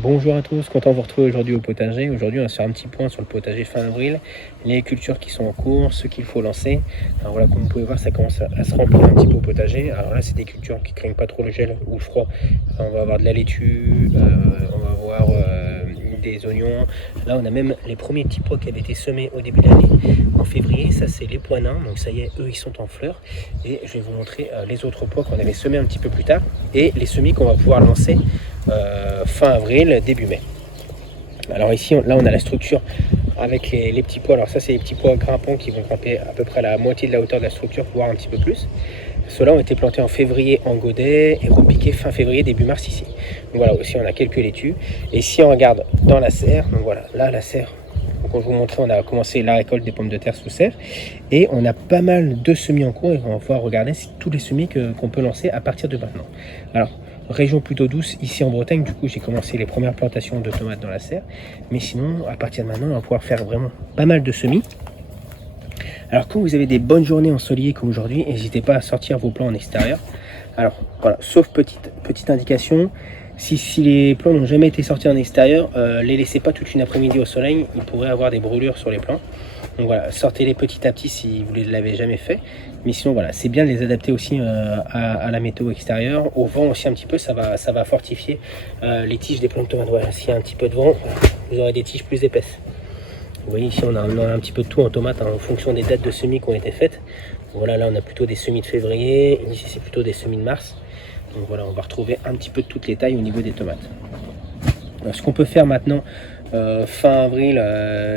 Bonjour à tous, content de vous retrouver aujourd'hui au potager. Aujourd'hui on va se faire un petit point sur le potager fin avril, les cultures qui sont en cours, ce qu'il faut lancer. Alors voilà, comme vous pouvez voir, ça commence à se remplir un petit peu au potager. Alors là c'est des cultures qui ne craignent pas trop le gel ou le froid. On va avoir de la laitue, on va avoir des oignons. Là on a même les premiers petits pois qui avaient été semés au début de l'année en février. Ça c'est les pois nains, donc ça y est, eux ils sont en fleurs. Et je vais vous montrer les autres pois qu'on avait semés un petit peu plus tard et les semis qu'on va pouvoir lancer fin avril, début mai. Alors ici, là on a la structure avec les petits pois. Alors ça c'est les petits pois grimpants qui vont grimper à peu près à la moitié de la hauteur de la structure, voire un petit peu plus. Ceux-là ont été plantés en février en godet et repiqués fin février, début mars ici. Donc voilà, aussi on a quelques laitues. Et si on regarde dans la serre, donc voilà, là la serre, donc je vous montrer, on a commencé la récolte des pommes de terre sous serre et on a pas mal de semis en cours et on va pouvoir regarder tous les semis qu'on peut lancer à partir de maintenant. Alors, région plutôt douce ici en Bretagne, du coup j'ai commencé les premières plantations de tomates dans la serre, mais sinon à partir de maintenant on va pouvoir faire vraiment pas mal de semis. Alors quand vous avez des bonnes journées ensoleillées comme aujourd'hui, n'hésitez pas à sortir vos plants en extérieur. Alors voilà, sauf petite indication, si les plants n'ont jamais été sortis en extérieur, les laissez pas toute une après-midi au soleil, il pourrait avoir des brûlures sur les plants. Donc voilà, sortez-les petit à petit si vous ne l'avez jamais fait. Mais sinon voilà, c'est bien de les adapter aussi à la météo extérieure, au vent aussi un petit peu, ça va fortifier les tiges des plants de tomates. Voilà, s'il y a un petit peu de vent, vous aurez des tiges plus épaisses. Vous voyez ici on a un petit peu de tout en tomates en fonction des dates de semis qui ont été faites. Voilà, là on a plutôt des semis de février, ici c'est plutôt des semis de mars. Donc voilà, on va retrouver un petit peu de toutes les tailles au niveau des tomates. Alors, ce qu'on peut faire maintenant, fin avril,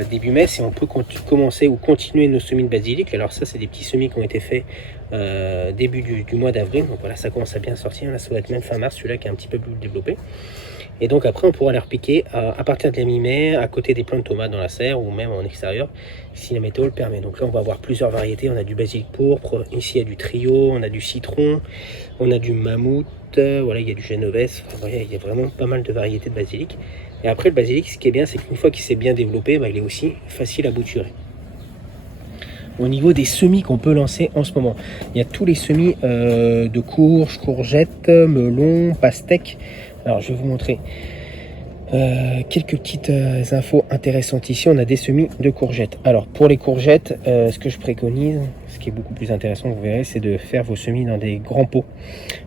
début mai, c'est on peut commencer ou continuer nos semis de basilic. Alors ça, c'est des petits semis qui ont été faits début du mois d'avril. Donc voilà, ça commence à bien sortir. Là, ça va être même fin mars, celui-là qui est un petit peu plus développé. Et donc après, on pourra les repiquer à partir de la mi-mai, à côté des plants de tomates dans la serre ou même en extérieur, si la météo le permet. Donc là, on va avoir plusieurs variétés. On a du basilic pourpre, ici il y a du trio, on a du citron, on a du mammouth, voilà, il y a du genovese. Enfin, voilà, il y a vraiment pas mal de variétés de basilic. Et après, le basilic, ce qui est bien, c'est qu'une fois qu'il s'est bien développé, il est aussi facile à bouturer. Au niveau des semis qu'on peut lancer en ce moment, il y a tous les semis de courges, courgettes, melons, pastèques. Alors je vais vous montrer quelques petites infos intéressantes ici. On a des semis de courgettes. Alors pour les courgettes, ce que je préconise, ce qui est beaucoup plus intéressant, vous verrez, c'est de faire vos semis dans des grands pots.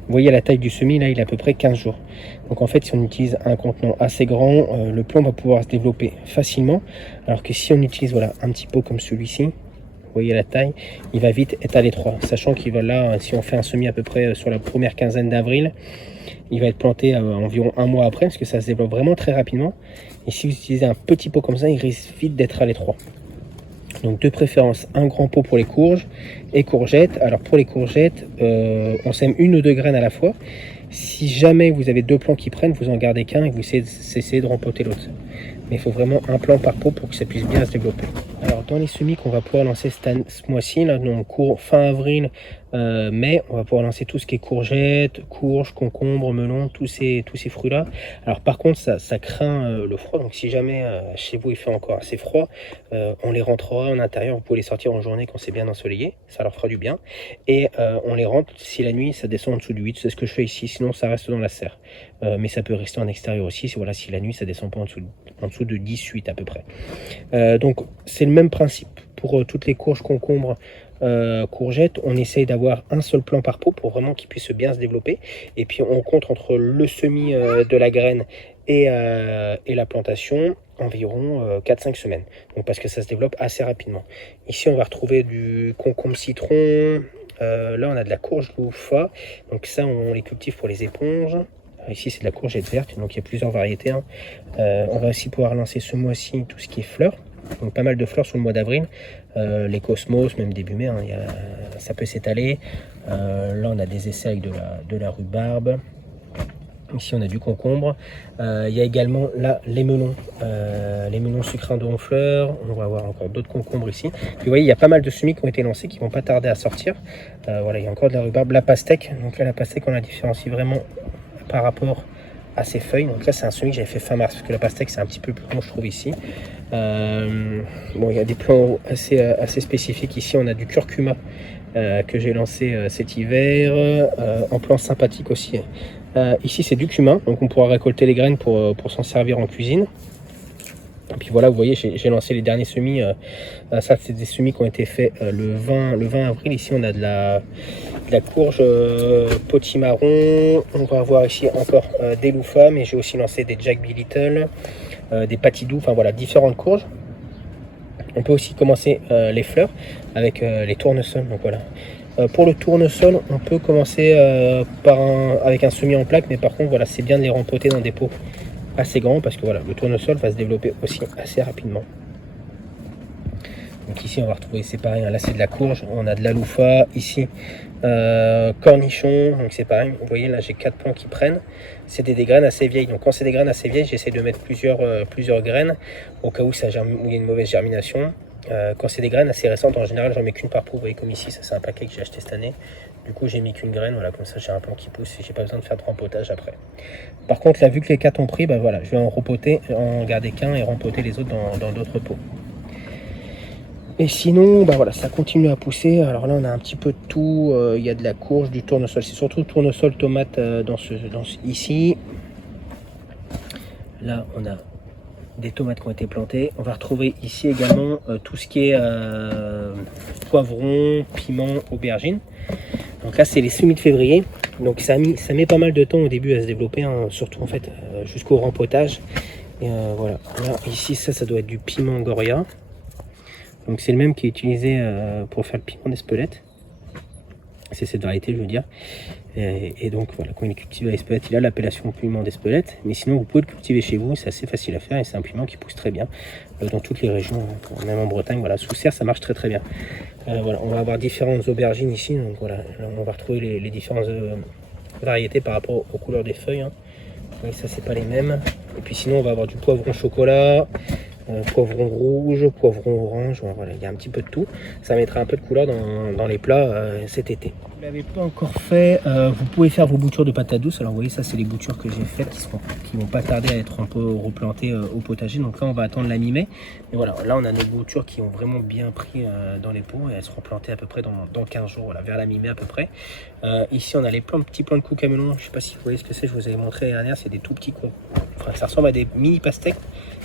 Vous voyez la taille du semis, là il a à peu près 15 jours. Donc en fait si on utilise un contenant assez grand, le plant va pouvoir se développer facilement. Alors que si on utilise voilà, un petit pot comme celui-ci, vous voyez la taille, il va vite être à l'étroit, sachant qu'il va là, si on fait un semis à peu près sur la première quinzaine d'avril, il va être planté environ un mois après, parce que ça se développe vraiment très rapidement. Et si vous utilisez un petit pot comme ça, il risque vite d'être à l'étroit. Donc de préférence un grand pot pour les courges et courgettes. Alors pour les courgettes, on sème une ou deux graines à la fois. Si jamais vous avez deux plants qui prennent, vous en gardez qu'un et vous essayez de rempoter l'autre. Mais il faut vraiment un plant par pot pour que ça puisse bien se développer. Alors dans les semis qu'on va pouvoir lancer ce mois-ci, là, donc fin avril, mai, on va pouvoir lancer tout ce qui est courgettes, courges, concombres, melons, tous ces fruits-là. Alors par contre, ça craint le froid, donc si jamais chez vous il fait encore assez froid, on les rentrera en intérieur. Vous pouvez les sortir en journée quand c'est bien ensoleillé, ça leur fera du bien. Et on les rentre si la nuit ça descend en dessous du 8, c'est ce que je fais ici, sinon ça reste dans la serre. Mais ça peut rester en extérieur aussi, voilà, si la nuit ça descend pas en dessous de 18 à peu près. Donc c'est le même principe pour toutes les courges, concombres, courgettes. On essaye d'avoir un seul plant par pot pour vraiment qu'ils puissent bien se développer. Et puis on compte entre le semis de la graine et la plantation environ 4-5 semaines. Donc parce que ça se développe assez rapidement. Ici on va retrouver du concombre citron. Là on a de la courge loufa. Donc ça on les cultive pour les éponges. Ici c'est de la courgette verte, donc il y a plusieurs variétés. On va aussi pouvoir lancer ce mois-ci tout ce qui est fleurs. Donc pas mal de fleurs sur le mois d'avril. Les cosmos, même début mai, ça peut s'étaler. Là on a des essais avec de la rhubarbe. Ici on a du concombre. Il y a également là les melons sucrins de fleurs. On va avoir encore d'autres concombres ici. Puis vous voyez il y a pas mal de semis qui ont été lancés qui vont pas tarder à sortir. Voilà, il y a encore de la rhubarbe, la pastèque. Donc là la pastèque on la différencie vraiment par rapport à ses feuilles. Donc là c'est un semis que j'avais fait fin mars parce que la pastèque c'est un petit peu plus long je trouve ici. Bon il y a des plants assez spécifiques ici. On a du curcuma que j'ai lancé cet hiver en plan sympathique aussi. Ici c'est du cumin, donc on pourra récolter les graines pour s'en servir en cuisine. Et puis voilà, vous voyez, j'ai lancé les derniers semis. Ça, c'est des semis qui ont été faits le 20 avril. Ici, on a de la courge potimarron. On va avoir ici encore des loufas, mais j'ai aussi lancé des Jack B. Little, des patidous, enfin voilà, différentes courges. On peut aussi commencer les fleurs avec les tournesols. Donc voilà. Pour le tournesol, on peut commencer avec un semis en plaque, mais par contre, voilà, c'est bien de les rempoter dans des pots assez grand parce que voilà, le tournesol va se développer aussi assez rapidement. Donc ici on va retrouver, c'est pareil, là c'est de la courge, on a de la loufa, ici cornichon, donc c'est pareil, vous voyez là j'ai 4 plants qui prennent, c'est des graines assez vieilles, donc quand c'est des graines assez vieilles, j'essaie de mettre plusieurs graines au cas où ça germe, où il y a une mauvaise germination. Quand c'est des graines assez récentes, en général j'en mets qu'une par pot, vous voyez comme ici, ça c'est un paquet que j'ai acheté cette année. Du coup j'ai mis qu'une graine, voilà, comme ça j'ai un plant qui pousse et j'ai pas besoin de faire de rempotage après. Par contre là, vu que les 4 ont pris, bah voilà, je vais en garder qu'un et rempoter les autres dans d'autres pots. Et sinon, bah voilà, ça continue à pousser. Alors là on a un petit peu de tout, il y a de la courge, du tournesol, c'est surtout tournesol, tomate ici. Là on a des tomates qui ont été plantées. On va retrouver ici également tout ce qui est poivron, piment, aubergine. Donc là c'est les semis de février. Donc ça met pas mal de temps au début à se développer, hein, surtout en fait jusqu'au rempotage. Et voilà, là ici ça doit être du piment Goria. Donc c'est le même qui est utilisé pour faire le piment d'Espelette. C'est cette variété, je veux dire. Et donc voilà, quand il est cultivé à Espelette, il a l'appellation piment d'Espelette. Mais sinon, vous pouvez le cultiver chez vous, c'est assez facile à faire et c'est un piment qui pousse très bien dans toutes les régions, même en Bretagne. Voilà, sous serre, ça marche très très bien. Voilà, on va avoir différentes aubergines ici. Donc voilà, on va retrouver les différentes variétés par rapport aux couleurs des feuilles. Hein. Et ça, c'est pas les mêmes. Et puis sinon, on va avoir du poivron chocolat. Poivron rouge, poivron orange, voilà, il y a un petit peu de tout. Ça mettra un peu de couleur dans les plats cet été. Vous ne l'avez pas encore fait, vous pouvez faire vos boutures de patates douces. Alors vous voyez, ça c'est les boutures que j'ai faites qui vont pas tarder à être un peu replantées au potager. Donc là on va attendre la mi-mai. Mais voilà, là on a nos boutures qui ont vraiment bien pris dans les pots et elles seront plantées à peu près dans 15 jours, voilà, vers la mi-mai à peu près. Ici on a les petits plants de cucamelon. Je ne sais pas si vous voyez ce que c'est, je vous avais montré l'année dernière, c'est des tout petits cons. Enfin, ça ressemble à des mini pastèques,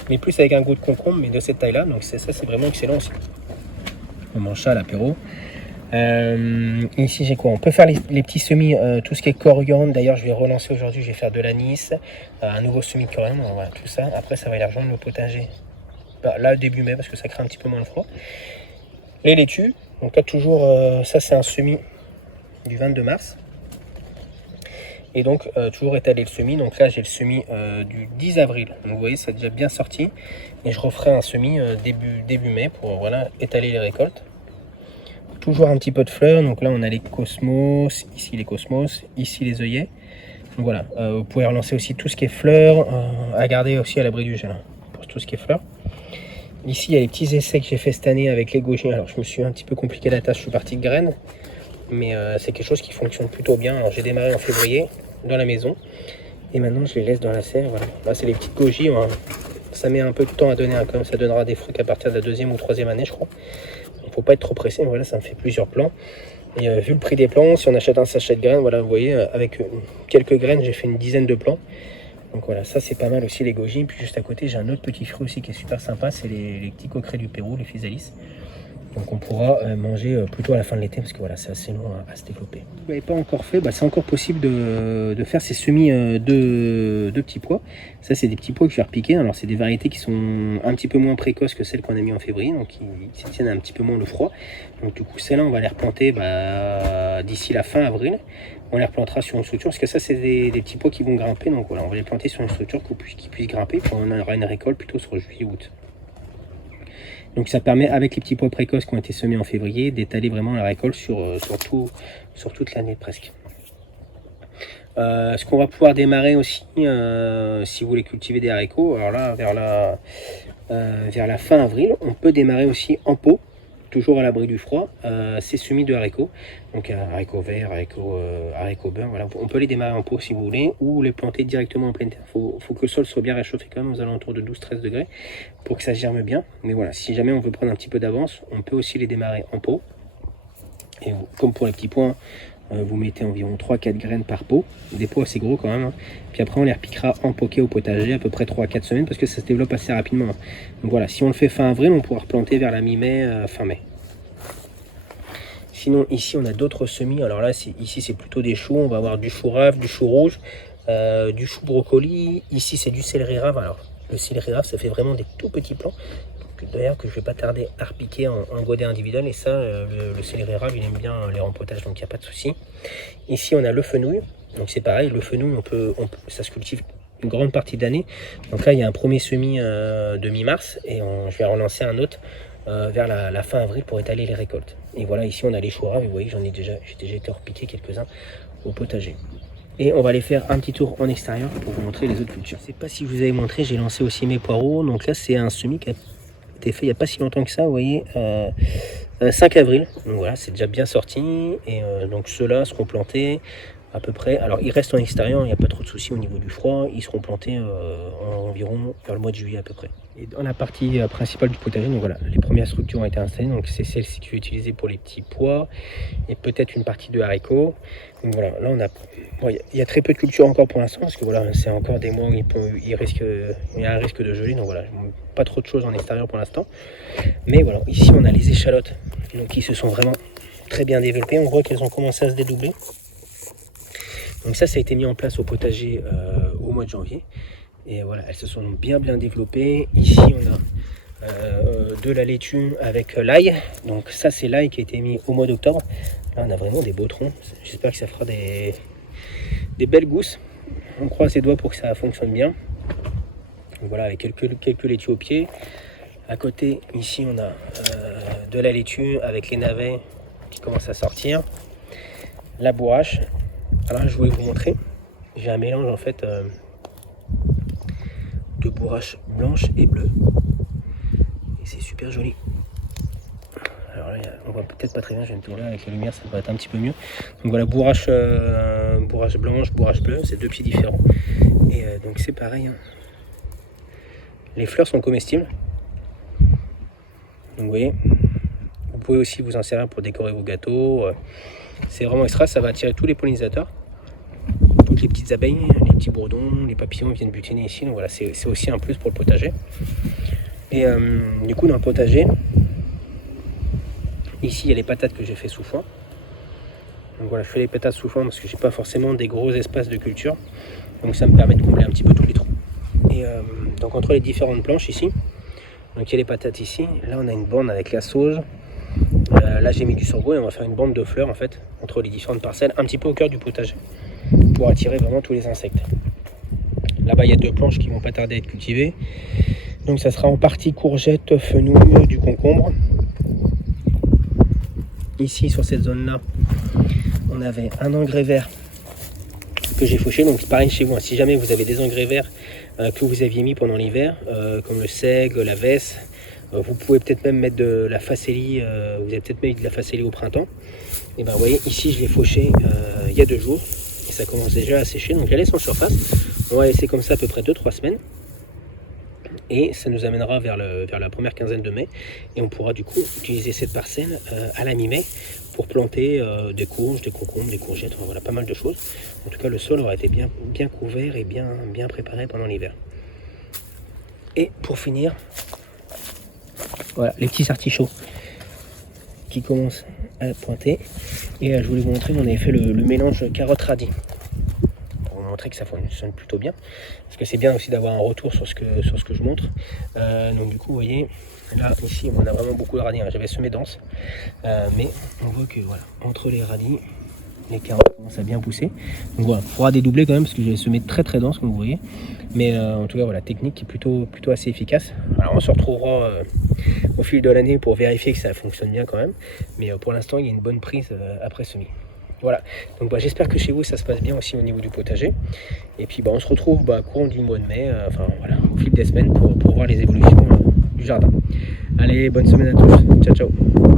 mais plus avec un goût de concombre, mais de cette taille là, donc ça c'est vraiment excellent aussi. On mange ça à l'apéro. Ici j'ai quoi, on peut faire les petits semis, tout ce qui est coriandre. D'ailleurs je vais relancer aujourd'hui, je vais faire de l'anis, un nouveau semis de coriandre, voilà, tout ça. Après ça va aller rejoindre le potager là début mai parce que ça crée un petit peu moins le froid. Les laitues, donc là toujours ça c'est un semis du 22 mars. Et donc toujours étaler le semis. Donc là j'ai le semis du 10 avril. Donc vous voyez, ça a déjà bien sorti. Et je referai un semis début mai pour voilà, étaler les récoltes. Toujours un petit peu de fleurs. Donc là on a les cosmos, ici les cosmos, ici les œillets. Donc voilà, vous pouvez relancer aussi tout ce qui est fleurs, à garder aussi à l'abri du gel, hein, pour tout ce qui est fleurs. Ici il y a les petits essais que j'ai fait cette année avec les goji. Alors je me suis un petit peu compliqué la tâche, je suis parti de graines. Mais c'est quelque chose qui fonctionne plutôt bien. Alors j'ai démarré en février dans la maison et maintenant je les laisse dans la serre. Voilà. Là c'est les petites goji, hein. Ça met un peu de temps à donner un ça donnera des fruits qu'à partir de la 2e ou 3e année je crois. Il ne faut pas être trop pressé, mais voilà, ça me fait plusieurs plants. Et vu le prix des plants, si on achète un sachet de graines, voilà, vous voyez, avec quelques graines j'ai fait une dizaine de plants. Donc voilà, ça c'est pas mal aussi les goji. Puis juste à côté j'ai un autre petit fruit aussi qui est super sympa, c'est les petits coquerets du Pérou, les physalis. Donc on pourra manger plutôt à la fin de l'été parce que voilà, c'est assez long à se développer. Si vous n'avez pas encore fait, c'est encore possible de faire ces semis de petits pois. Ça c'est des petits pois que je vais repiquer. Alors c'est des variétés qui sont un petit peu moins précoces que celles qu'on a mis en février, donc qui tiennent un petit peu moins le froid. Donc du coup celles-là on va les replanter d'ici la fin avril. On les replantera sur une structure parce que ça c'est des petits pois qui vont grimper. Donc voilà, on va les planter sur une structure qui puisse grimper. Puis on aura une récolte plutôt sur juillet-août. Donc ça permet, avec les petits pois précoces qui ont été semés en février, d'étaler vraiment la récolte sur toute l'année presque. Ce qu'on va pouvoir démarrer aussi, si vous voulez cultiver des haricots, alors là, vers la fin avril, on peut démarrer aussi en pot, toujours à l'abri du froid, ces semis de haricots. Donc haricots verts, haricots beurre, voilà. On peut les démarrer en pot si vous voulez, ou les planter directement en pleine terre. Faut que le sol soit bien réchauffé quand même aux alentours de 12-13 degrés pour que ça germe bien. Mais voilà, si jamais on veut prendre un petit peu d'avance, on peut aussi les démarrer en pot. Et comme pour les petits pois, Vous mettez environ 3-4 graines par pot, des pots assez gros quand même, hein. Puis après on les repiquera en poquet au potager à peu près 3 à 4 semaines parce que ça se développe assez rapidement, hein. Donc voilà, si on le fait fin avril, on pourra replanter vers la mi-mai, fin mai. Sinon ici on a d'autres semis, alors là ici c'est plutôt des choux, on va avoir du chou rave, du chou rouge, du chou brocoli, ici c'est du céleri rave. Alors le céleri rave ça fait vraiment des tout petits plants, d'ailleurs que je vais pas tarder à repiquer en godet individuel, et ça le céleri rave il aime bien les rempotages, donc il n'y a pas de souci. Ici on a le fenouil, donc c'est pareil, le fenouil ça se cultive une grande partie de l'année, donc là il y a un premier semis de mi-mars et je vais relancer un autre vers la fin avril pour étaler les récoltes. Et voilà, ici on a les choux raves, vous voyez j'ai déjà été repiqué quelques-uns au potager. Et on va aller faire un petit tour en extérieur pour vous montrer les autres cultures. Je ne sais pas si je vous avais montré, j'ai lancé aussi mes poireaux, donc là c'est un semis qui a été fait il n'y a pas si longtemps que ça, vous voyez, 5 avril, donc voilà, c'est déjà bien sorti, et donc ceux-là seront plantés à peu près, alors ils restent en extérieur, il n'y a pas trop de soucis au niveau du froid, ils seront plantés environ vers le mois de juillet à peu près. Et dans la partie principale du potager, donc voilà, les premières structures ont été installées, donc c'est celle-ci que je vais utiliser pour les petits pois, et peut-être une partie de haricots. Donc voilà, là il y a très peu de culture encore pour l'instant, parce que voilà, c'est encore des mois où il y a un risque de geler, donc voilà, pas trop de choses en extérieur pour l'instant. Mais voilà, ici on a les échalotes, donc qui se sont vraiment très bien développées, on voit qu'elles ont commencé à se dédoubler. Donc ça a été mis en place au potager au mois de janvier. Et voilà, elles se sont bien développées. Ici, on a de la laitue avec l'ail. Donc ça, c'est l'ail qui a été mis au mois d'octobre. Là, on a vraiment des beaux troncs. J'espère que ça fera des belles gousses. On croise les doigts pour que ça fonctionne bien. Donc voilà, avec quelques laitues au pied. À côté, ici, on a de la laitue avec les navets qui commencent à sortir. La bourrache. Alors je voulais vous montrer, j'ai un mélange en fait de bourrache blanche et bleue, et c'est super joli. Alors là on voit peut-être pas très bien, je viens de tourner avec la lumière, ça va être un petit peu mieux. Donc voilà, bourrache blanche, bourrache bleue, c'est deux pieds différents, et donc c'est pareil, hein. Les fleurs sont comestibles, donc vous voyez, vous pouvez aussi vous en servir pour décorer vos gâteaux. C'est vraiment extra, ça va attirer tous les pollinisateurs, toutes les petites abeilles, les petits bourdons, les papillons viennent butiner ici, donc voilà, c'est aussi un plus pour le potager. Et du coup dans le potager, ici il y a les patates que j'ai fait sous foin. Donc voilà, je fais les patates sous foin parce que j'ai pas forcément des gros espaces de culture, donc ça me permet de combler un petit peu tous les trous. Et donc entre les différentes planches ici, donc il y a les patates ici, là on a une borne avec la sauge. Là j'ai mis du sorgho et on va faire une bande de fleurs en fait entre les différentes parcelles, un petit peu au cœur du potager, pour attirer vraiment tous les insectes. Là-bas il y a deux planches qui vont pas tarder à être cultivées, donc ça sera en partie courgette, fenouil, du concombre. Ici sur cette zone là on avait un engrais vert que j'ai fauché, donc c'est pareil chez vous, hein. Si jamais vous avez des engrais verts que vous aviez mis pendant l'hiver, comme le seigle, la vesse, vous pouvez peut-être même mettre de la facélie, vous avez peut-être mis de la facélie au printemps. Et ben vous voyez, ici je l'ai fauché il y a 2 jours, et ça commence déjà à sécher, donc je la laisse en surface. On va laisser comme ça à peu près 2-3 semaines, et ça nous amènera vers la première quinzaine de mai, et on pourra du coup utiliser cette parcelle à la mi-mai pour planter des courges, des concombres, des courgettes, voilà, pas mal de choses. En tout cas le sol aura été bien couvert et bien préparé pendant l'hiver. Et pour finir, voilà les petits artichauts qui commencent à pointer, et je voulais vous montrer, on avait fait le mélange carotte radis pour vous montrer que ça fonctionne plutôt bien, parce que c'est bien aussi d'avoir un retour sur ce que je montre. Donc du coup vous voyez là ici on a vraiment beaucoup de radis, hein. J'avais semé dense, mais on voit que voilà, entre les radis les carottes commencent à bien pousser, donc voilà, il faudra dédoubler quand même parce que j'avais semé très dense comme vous voyez, mais en tout cas voilà, technique qui est plutôt assez efficace. Alors on se retrouvera au fil de l'année pour vérifier que ça fonctionne bien quand même, mais pour l'instant il y a une bonne prise après semis. Voilà, donc j'espère que chez vous ça se passe bien aussi au niveau du potager, et puis on se retrouve courant du mois de mai, enfin voilà, au fil des semaines pour voir les évolutions du jardin. Allez, bonne semaine à tous, ciao ciao.